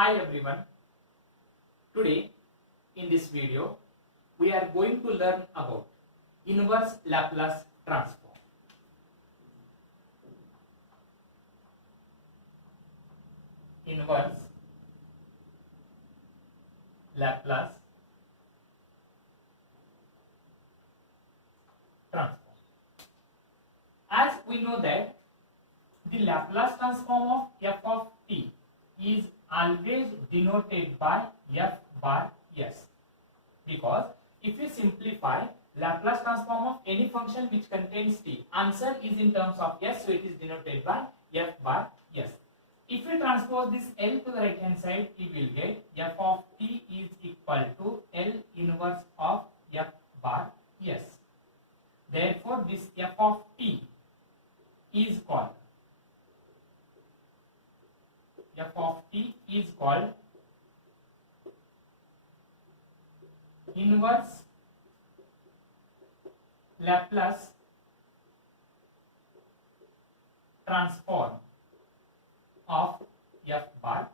Hi everyone. Today in this video we are going to learn about inverse Laplace transform. Inverse Laplace transform. As we know that the Laplace transform of f of t is always denoted by f bar s, because if we simplify Laplace transform of any function which contains t, answer is in terms of s, so it is denoted by f bar s. If we transpose this L to the right hand side, we will get f of t is equal to L inverse of f bar s. Therefore, this f of t is called inverse Laplace transform of f bar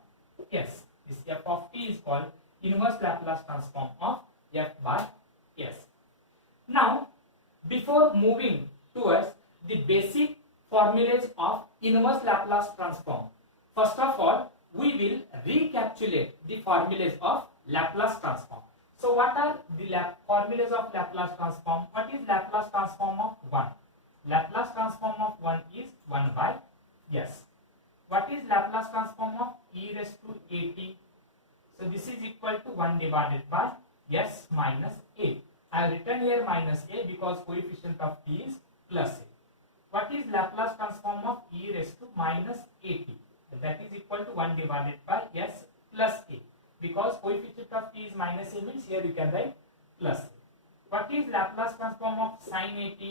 s. This f of t is called inverse Laplace transform of f bar s. Now, before moving towards the basic formulas of inverse Laplace transform, first of all, we will recapitulate the formulas of Laplace transform. So, what are the formulas of Laplace transform? What is Laplace transform of 1? Laplace transform of 1 is 1 by s. What is Laplace transform of e raised to at? So, this is equal to 1 divided by s minus a. I have written here minus a because coefficient of t is plus a. What is Laplace transform of e raised to minus at? That is equal to 1 divided by s plus a, because coefficient of t is minus a, means here you can write plus a. What is Laplace transform of sin at?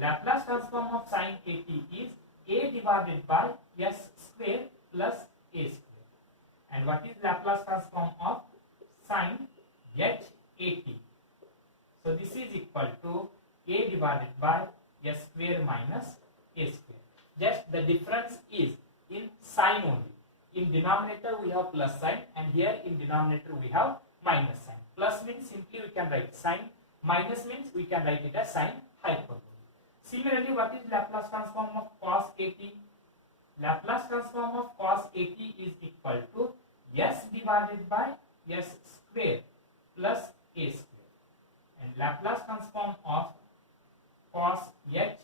Laplace transform of sin at is a divided by s square plus a square. And what is Laplace transform of sin h at? So this is equal to a divided by s square minus a square. Just the difference is in sign only. In denominator we have plus sign, and here in denominator we have minus sign. Plus means simply we can write sign, minus means we can write it as sign hyperbole. Similarly, what is Laplace transform of cos at? Laplace transform of cos at is equal to s divided by s square plus a square. And Laplace transform of cos h at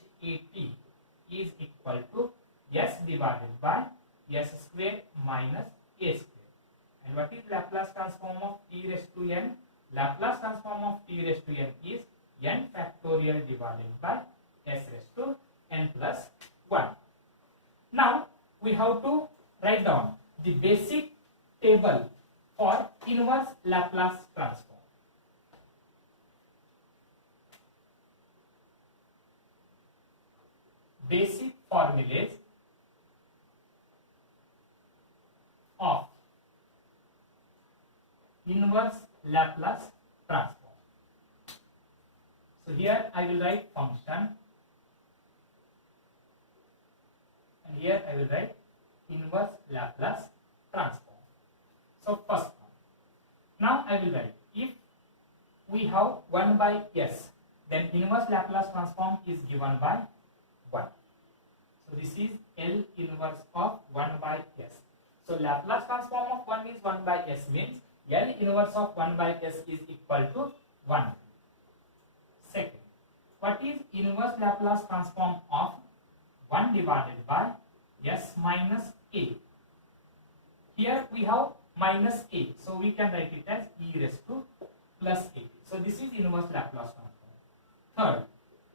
is equal to s divided by s square minus a square. And what is Laplace transform of t raised to n? Laplace transform of t raised to n is n factorial divided by s raised to n plus 1. Now, we have to write down the basic table for inverse Laplace transform. Basic formulas of inverse Laplace transform. So here I will write function, and here I will write inverse Laplace transform. So first one. Now I will write, if we have 1 by s, then inverse Laplace transform is given by 1. So this is L inverse of 1 by s. So Laplace transform of 1 is 1 by s, means L inverse of 1 by s is equal to 1. Second, what is inverse Laplace transform of 1 divided by s minus a? Here we have minus a, so we can write it as e raised to plus a. So this is inverse Laplace transform. Third,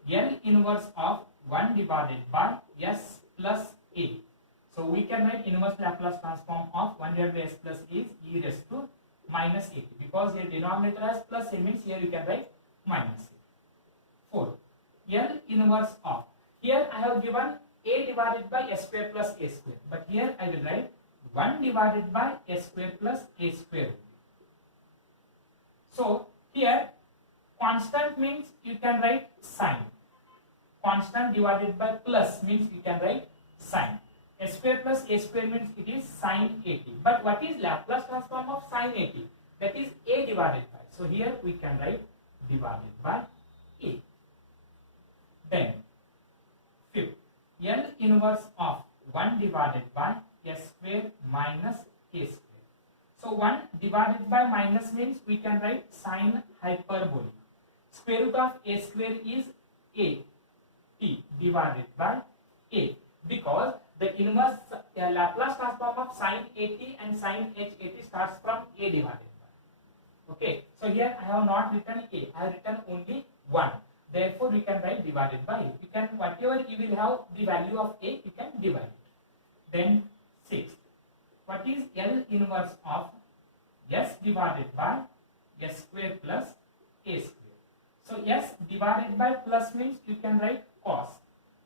L inverse of 1 divided by s plus a. So we can write inverse Laplace transform of 1 divided by s plus a is e raised to minus a, because here denominator has plus a, means here you can write minus a. Fourth, L inverse of, here I have given a divided by s square plus a square, but here I will write 1 divided by s square plus a square. So here constant means you can write sign. Constant divided by plus means you can write sign. S square plus A square means it is sine 80. But what is Laplace transform of sine 80? That is A divided by. So here we can write divided by A. Then fifth, L inverse of 1 divided by S square minus A square. So 1 divided by minus means we can write sine hyperbolic. Square root of A square is A t divided by A, because the inverse Laplace transform of sine 80 and sine h80 starts from A divided by. Okay, so here I have not written A, I have written only 1. Therefore, we can write divided by A. You can, whatever you will have the value of A, you can divide it. Then sixth, what is L inverse of S divided by S square plus A square? So S divided by plus means you can write cos.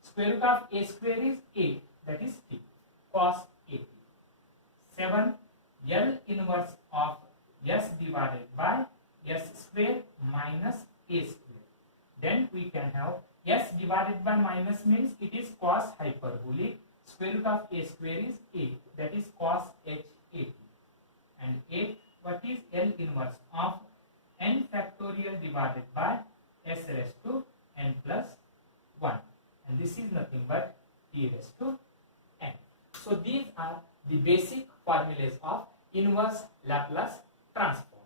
Square root of A square is A, that is t, cos 80. 7. L inverse of S divided by S square minus A square. Then we can have S divided by minus means it is cos hyperbolic. Square root of A square is A, that is cos h80. And 8. What is L inverse of n factorial divided by S raised to n plus 1? And this is nothing but t raised to n. So these are the basic formulas of inverse Laplace transform.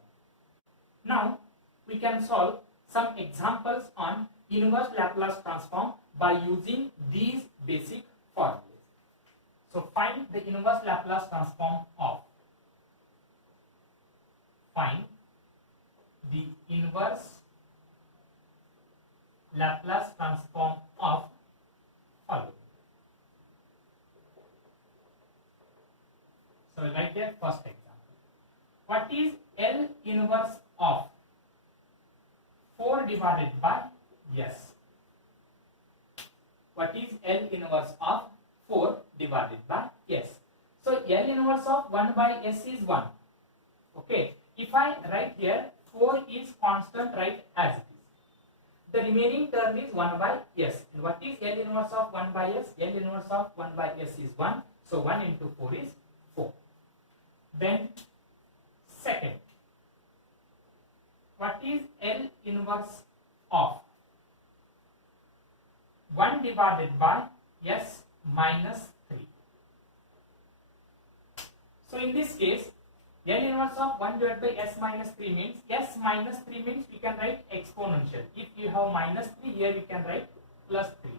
Now we can solve some examples on inverse Laplace transform by using these basic formulas. So find the inverse Laplace transform of. Find the inverse Laplace transform of following. So write there first example. What is L inverse of 4 divided by S? What is L inverse of 4 divided by S? So L inverse of 1 by S is 1. Okay. If I write here 4 is constant, write as it is. The remaining term is 1 by S. And what is L inverse of 1 by S? L inverse of 1 by S is 1. So 1 into 4 is 4. Then second, what is L inverse of 1 divided by S minus 3? So in this case, L inverse of 1 divided by S minus 3 means, S minus 3 means we can write exponential. If you have minus 3, here we can write plus 3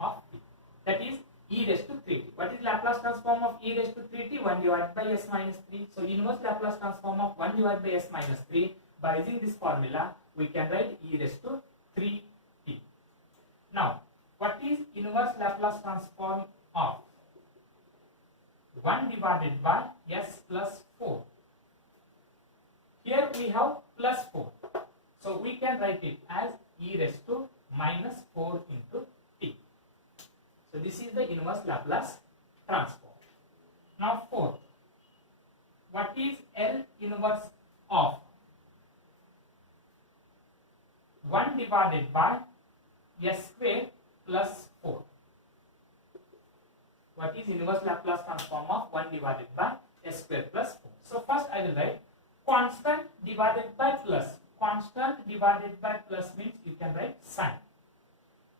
of t. That is e raised to 3t. What is Laplace transform of e raised to 3t? 1 divided by S minus 3. So inverse Laplace transform of 1 divided by S minus 3. By using this formula, we can write e raised to 3t. Now, what is inverse Laplace transform of 1 divided by S plus 4? Here we have plus 4. So we can write it as e raised to minus 4 into t. So this is the inverse Laplace transform. Now fourth, what is L inverse of 1 divided by S square plus 4? What is inverse Laplace transform of 1 divided by S square plus 4? So first I will write constant divided by plus. Constant divided by plus means you can write sine.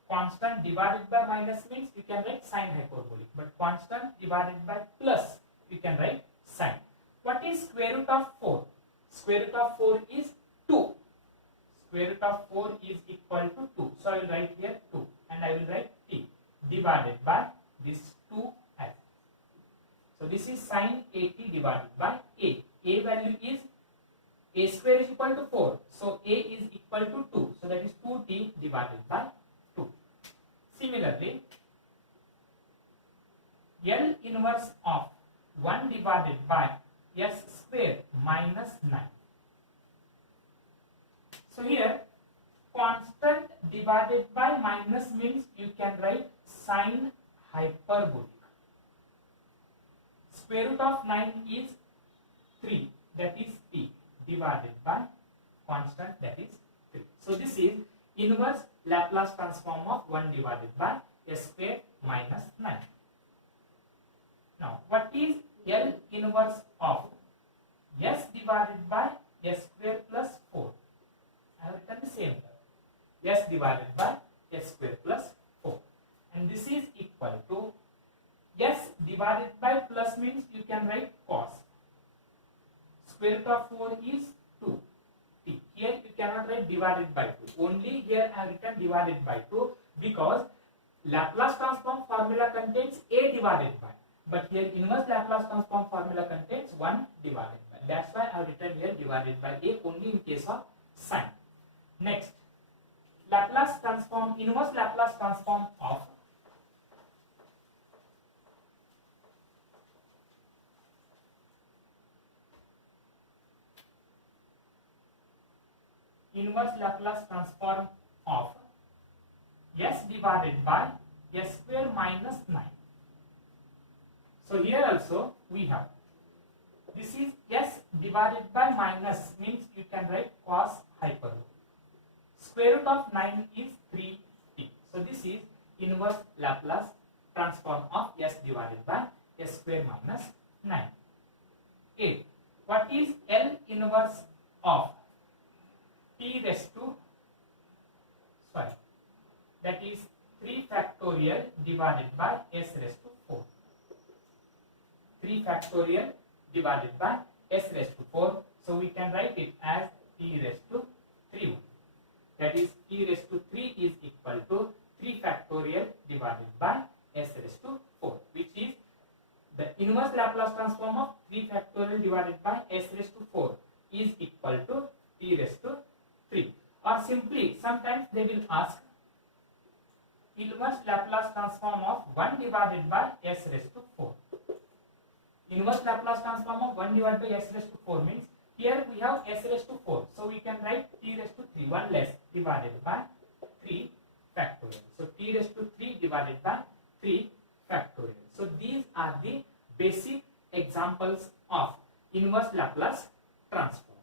Constant divided by minus means you can write sine hyperbolic. But constant divided by plus you can write sine. What is square root of 4? Square root of 4 is 2. Square root of 4 is equal to 2. So I will write here 2 and I will write t divided by this 2 as. So this is sine 80 divided by a. A value is a square is equal to 4. So a is equal to 2. So that is 2t divided by 2. Similarly, L inverse of 1 divided by S square minus 9. So here constant divided by minus means you can write sine hyperbolic. Square root of 9 is 3, that is t, divided by constant, that is 3. So this is inverse Laplace transform of 1 divided by S square minus 9. inverse of s divided by s square plus 4. I have written the same term, s divided by s square plus 4, and this is equal to s divided by plus means you can write cos. Square root of 4 is 2. Here you cannot write divided by 2. Only here I have written divided by 2 because Laplace transform formula contains a divided by. But here inverse Laplace transform formula contains 1 divided by. That's why I have written here divided by a only in case of sign. Next, Laplace transform, inverse Laplace transform of s divided by s square minus 9. So here also we have, this is s divided by minus means you can write cos hyperbole. Square root of 9 is 3t. So this is inverse Laplace transform of s divided by s square minus 9. 8. What is L inverse of t raised to, that is 3 factorial divided by s raised to 4. 3 factorial divided by s raised to 4. So we can write it as t raised to 3. That is t raised to 3 is equal to 3 factorial divided by s raised to 4, which is the inverse Laplace transform of 3 factorial divided by s raised to 4 is equal to t raised to 3. Or simply, sometimes they will ask inverse Laplace transform of 1 divided by s raised to 4. Inverse Laplace transform of 1 divided by s raised to 4 means here we have s raised to 4. So we can write t raised to 3, 1 less, divided by 3 factorial. So t raised to 3 divided by 3 factorial. So these are the basic examples of inverse Laplace transform.